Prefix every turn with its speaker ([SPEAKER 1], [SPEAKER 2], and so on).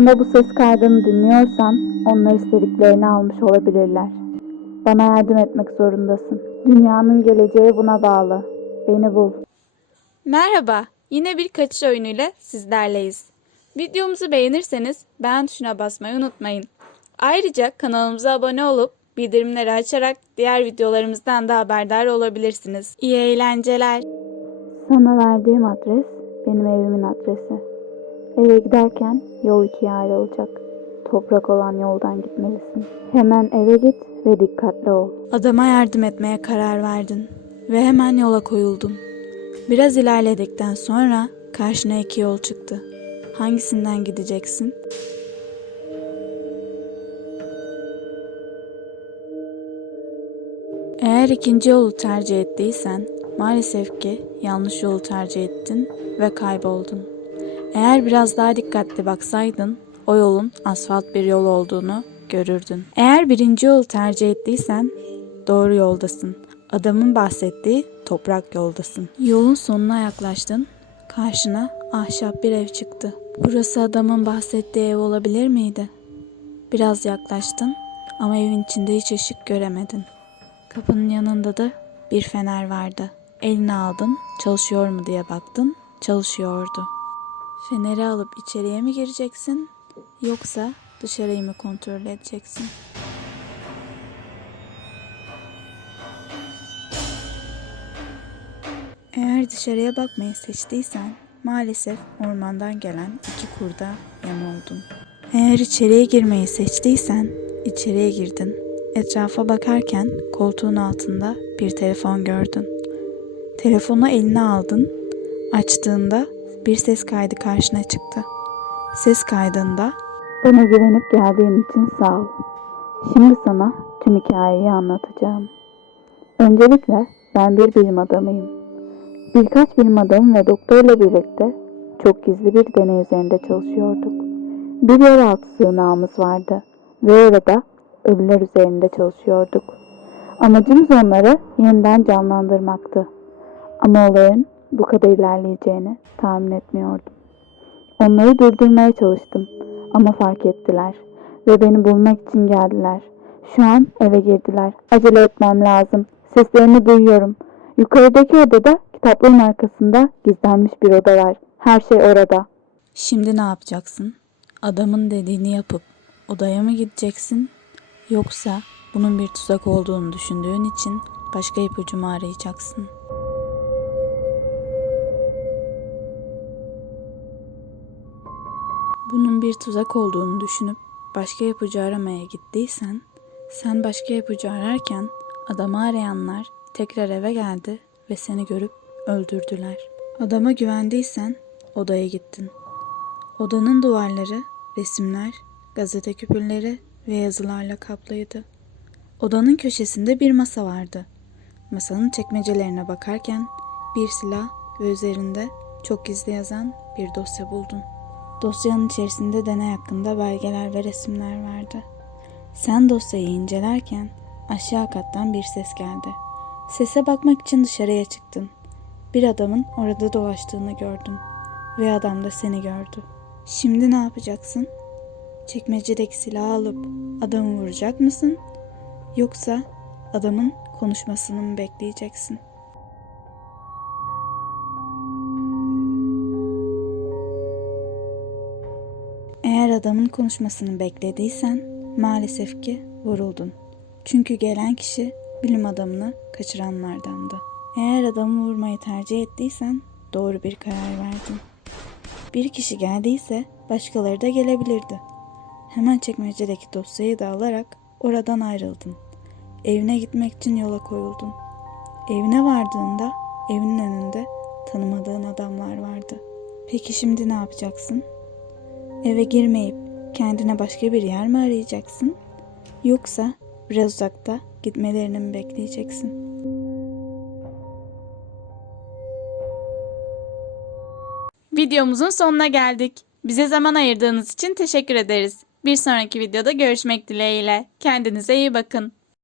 [SPEAKER 1] anda bu ses kaydını dinliyorsan onlar istediklerini almış olabilirler. Bana yardım etmek zorundasın. Dünyanın geleceği buna bağlı. Beni bul.
[SPEAKER 2] Merhaba, yine bir kaçış oyunuyla sizlerleyiz. Videomuzu beğenirseniz beğen tuşuna basmayı unutmayın. Ayrıca kanalımıza abone olup bildirimleri açarak diğer videolarımızdan da haberdar olabilirsiniz. İyi eğlenceler.
[SPEAKER 1] Sana verdiğim adres benim evimin adresi. Eve giderken yol ikiye ayrılacak. Toprak olan yoldan gitmelisin. Hemen eve git ve dikkatli ol.
[SPEAKER 2] Adama yardım etmeye karar verdin ve hemen yola koyuldun. Biraz ilerledikten sonra karşına iki yol çıktı. Hangisinden gideceksin? Eğer ikinci yolu tercih ettiysen maalesef ki yanlış yolu tercih ettin ve kayboldun. Eğer biraz daha dikkatli baksaydın o yolun asfalt bir yol olduğunu görürdün. Eğer birinci yolu tercih ettiysen doğru yoldasın. Adamın bahsettiği toprak yoldasın. Yolun sonuna yaklaştın. Karşına ahşap bir ev çıktı. Burası adamın bahsettiği ev olabilir miydi? Biraz yaklaştın ama evin içinde hiç ışık göremedin. Kapının yanında da bir fener vardı. Eline aldın, çalışıyor mu diye baktın, çalışıyordu. Feneri alıp içeriye mi gireceksin yoksa dışarıyı mı kontrol edeceksin? Eğer dışarıya bakmayı seçtiysen maalesef ormandan gelen iki kurda yem oldun. Eğer içeriye girmeyi seçtiysen içeriye girdin. Etrafa bakarken koltuğun altında bir telefon gördün. Telefonu eline aldın. Açtığında bir ses kaydı karşına çıktı. Ses kaydında
[SPEAKER 1] Bana güvenip geldiğin için sağ ol. Şimdi sana tüm hikayeyi anlatacağım. Öncelikle ben bir bilim adamıyım. Birkaç bilim adamı ve doktorla birlikte çok gizli bir deney üzerinde çalışıyorduk. Bir yeraltı sığınağımız vardı ve orada ölüler üzerinde çalışıyorduk. Amacımız onları yeniden canlandırmaktı. Ama olayın bu kadar ilerleyeceğini tahmin etmiyordum. Onları durdurmaya çalıştım ama fark ettiler ve beni bulmak için geldiler. Şu an eve girdiler. Acele etmem lazım. Seslerini duyuyorum. Yukarıdaki odada kitapların arkasında gizlenmiş bir oda var. Her şey orada.
[SPEAKER 2] Şimdi ne yapacaksın? Adamın dediğini yapıp odaya mı gideceksin? Yoksa bunun bir tuzak olduğunu düşündüğün için başka ipucu mu arayacaksın? Bunun bir tuzak olduğunu düşünüp başka ipucu aramaya gittiysen, sen başka ipucu ararken adamı arayanlar tekrar eve geldi ve seni görüp öldürdüler. Adama güvendiysen odaya gittin. Odanın duvarları, resimler, gazete küpürleri ve yazılarla kaplıydı. Odanın köşesinde bir masa vardı. Masanın çekmecelerine bakarken bir silah ve üzerinde çok gizli yazan bir dosya buldun. Dosyanın içerisinde deney hakkında belgeler ve resimler vardı. Sen dosyayı incelerken aşağı kattan bir ses geldi. Sese bakmak için dışarıya çıktın. Bir adamın orada dolaştığını gördün ve adam da seni gördü. Şimdi ne yapacaksın? Çekmecedeki silahı alıp adamı vuracak mısın? Yoksa adamın konuşmasını mı bekleyeceksin? Adamın konuşmasını beklediysen maalesef ki vuruldun. Çünkü gelen kişi bilim adamını kaçıranlardandı. Eğer adamı vurmayı tercih ettiysen doğru bir karar verdin. Bir kişi geldiyse başkaları da gelebilirdi. Hemen çekmecedeki dosyayı da alarak oradan ayrıldın. Evine gitmek için yola koyuldun. Evine vardığında evinin önünde tanımadığın adamlar vardı. Peki şimdi ne yapacaksın? Eve girmeyip kendine başka bir yer mi arayacaksın? Yoksa biraz uzakta gitmelerini mi bekleyeceksin? Videomuzun sonuna geldik. Bize zaman ayırdığınız için teşekkür ederiz. Bir sonraki videoda görüşmek dileğiyle. Kendinize iyi bakın.